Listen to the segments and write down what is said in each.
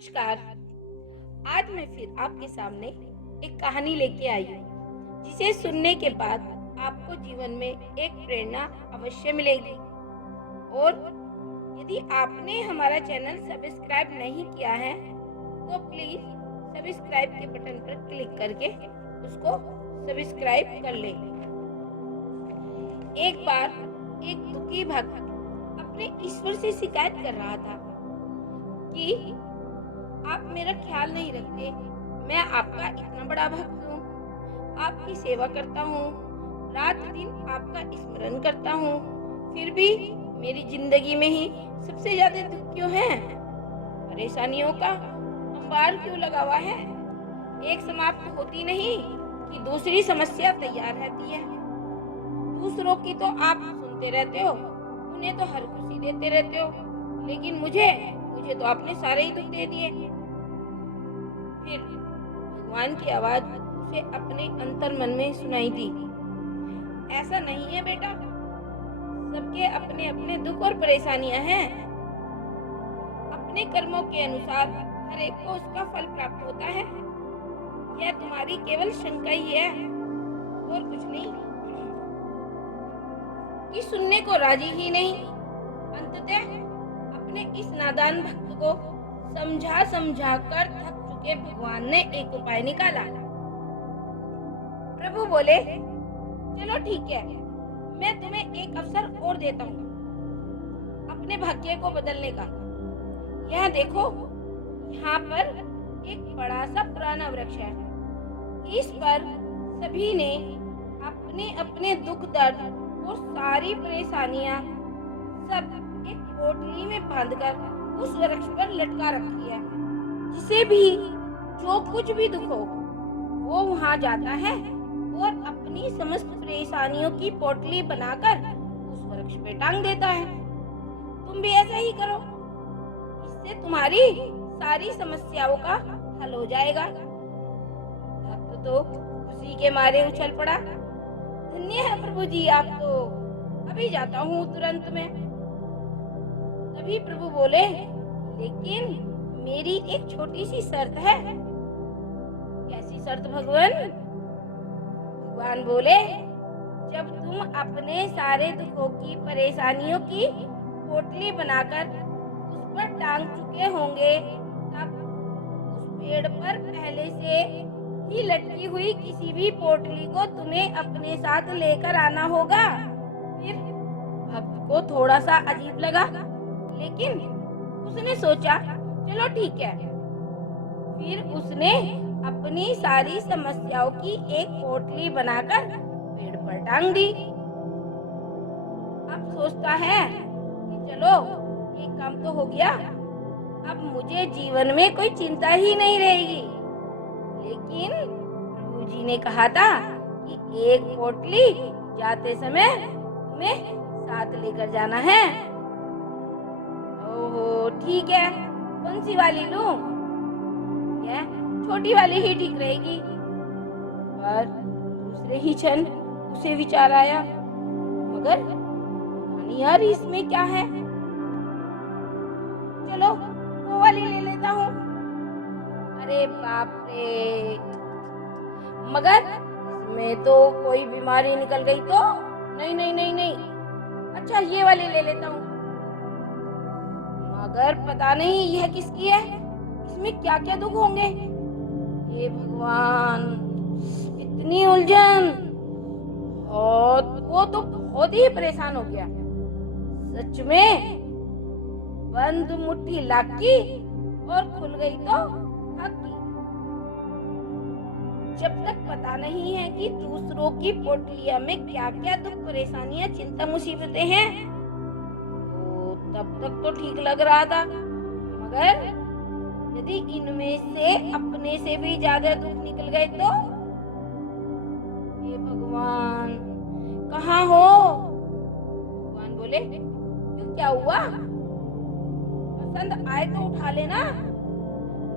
नमस्कार। आज मैं फिर आपके सामने एक कहानी लेके आई हूँ जिसे सुनने के बाद आपको जीवन में एक प्रेरणा अवश्य मिलेगी। और यदि आपने हमारा चैनल सब्सक्राइब नहीं किया है तो प्लीज सब्सक्राइब के बटन पर क्लिक करके उसको सब्सक्राइब कर लें। एक बार एक दुखी भक्त अपने ईश्वर से शिकायत कर रहा था कि आप मेरा ख्याल नहीं रखते। मैं आपका इतना बड़ा भक्त हूँ, आपकी सेवा करता हूँ, रात दिन आपका स्मरण करता हूँ, फिर भी मेरी जिंदगी में ही सबसे ज्यादा दुख क्यों है? परेशानियों का अंबार क्यों लगा हुआ है? एक समाप्त होती नहीं कि दूसरी समस्या तैयार रहती है। दूसरों की तो आप सुनते रहते हो, उन्हें तो हर खुशी देते रहते हो, लेकिन मुझे तो आपने सारे ही दुख दे दिए। फिर भगवान की आवाज उसे अपने अंतर मन में सुनाई दी। ऐसा नहीं है बेटा, सबके अपने अपने दुख और परेशानियां हैं। अपने कर्मों के अनुसार हर एक को उसका फल प्राप्त होता है। यह तुम्हारी केवल शंका ही है और कुछ नहीं। कि सुनने को राजी ही नहीं। अंततः अपने इस नादान भक्त को समझा समझा कर थक चुके भगवान ने एक उपाय निकाला। प्रभु बोले, चलो ठीक है, मैं तुम्हें एक अवसर और देता हूँ अपने भाग्य को बदलने का। यह देखो, यहाँ पर एक बड़ा सा पुराना वृक्ष है। इस पर सभी ने अपने अपने दुख दर्द और सारी परेशानियां सब एक पोटली में बांधकर उस वृक्ष पर लटका रखी है। जिसे भी जो कुछ भी दुख हो वो वहां जाता है और अपनी समस्त परेशानियों की पोटली बनाकर उस वृक्ष पे टांग देता है। तुम भी ऐसा ही करो, इससे तुम्हारी सारी समस्याओं का हल हो जाएगा। भक्त तो खुशी के मारे उछल पड़ा। धन्य है प्रभु जी, आप तो अभी जाता हूँ तुरंत में। तभी प्रभु बोले, लेकिन मेरी एक छोटी सी शर्त है। कैसी शर्त भगवान? भगवान बोले, जब तुम अपने सारे दुखों की परेशानियों की पोटली बनाकर उस पर टांग चुके होंगे, तब उस पेड़ पर पहले से ही लटकी हुई किसी भी पोटली को तुम्हें अपने साथ लेकर आना होगा। फिर भक्त को थोड़ा सा अजीब लगा, लेकिन उसने सोचा चलो ठीक है। फिर उसने अपनी सारी समस्याओं की एक पोटली बनाकर पेड़ पर टांग दी। अब सोचता है कि चलो एक काम तो हो गया, अब मुझे जीवन में कोई चिंता ही नहीं रहेगी। लेकिन प्रभु जी ने कहा था कि एक पोटली जाते समय तुम्हें साथ लेकर जाना है। ओहो ठीक है, कौन सी वाली लूं? यह छोटी वाली ही ठीक रहेगी। पर दूसरे ही क्षण उसे विचार आया, मगर नहीं यार, इसमें क्या है, चलो वो वाली ले लेता हूँ। अरे बाप रे, मगर इसमें तो कोई बीमारी निकल गई तो? नहीं नहीं नहीं नहीं, अच्छा ये वाली ले लेता हूँ। मगर पता नहीं यह किसकी है, इसमें क्या क्या दुख होंगे। हे भगवान, इतनी उलझन। और वो तो बहुत ही परेशान हो गया। सच में बंद मुट्ठी लाकी और खुल गई तो हकी। जब तक पता नहीं है कि दूसरों की पोटलियां में क्या क्या दुख परेशानियां चिंता मुसीबतें हैं, तो तब तक तो ठीक लग रहा था। मगर यदि इनमें से अपने से भी ज्यादा दुख निकल गए तो? हे भगवान, कहाँ हो? भगवान बोले, क्यों क्या हुआ? पसंद आए तो उठा लेना।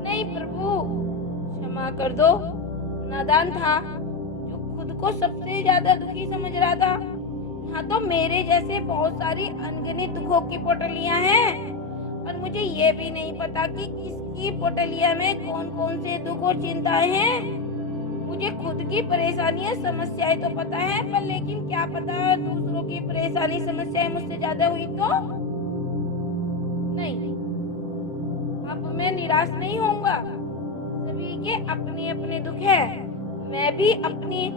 नहीं प्रभु, क्षमा कर दो, नादान था जो खुद को सबसे ज्यादा दुखी समझ रहा था। यहाँ तो मेरे जैसे बहुत सारी अनगिनत दुखों की पोटलियां हैं। और मुझे ये भी नहीं पता कि किसकी पोटलिया में कौन कौन से दुख और चिंताएं हैं। मुझे खुद की परेशानियां समस्याएं तो पता है, पर लेकिन क्या पता दूसरों की परेशानी समस्याएं मुझसे ज्यादा हुई तो नहीं। अब मैं निराश नहीं होऊंगा। सभी के अपने अपने दुख है। मैं भी अपनी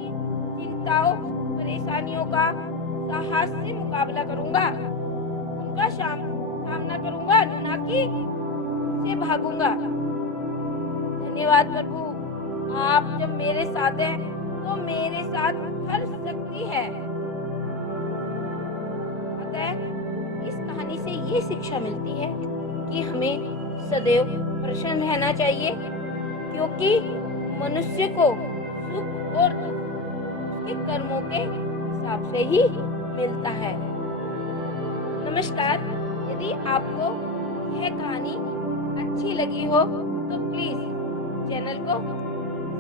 चिंताओं परेशानियों का साहस से मुकाबला करूंगा, उनका सामना करूंगा, ना कि उनसे भागूंगा। धन्यवाद प्रभु, आप जब मेरे साथ हैं तो मेरे साथ हर शक्ति है। अतः इस कहानी से ये शिक्षा मिलती है कि हमें सदैव प्रसन्न रहना चाहिए, क्योंकि मनुष्य को सुख और दुख उसके कर्मों के हिसाब से ही मिलता है। नमस्कार। यदि आपको यह कहानी अच्छी लगी हो तो प्लीज चैनल को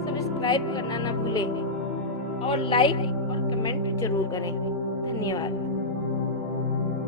सब्सक्राइब करना ना भूलें और लाइक और कमेंट जरूर करें। धन्यवाद।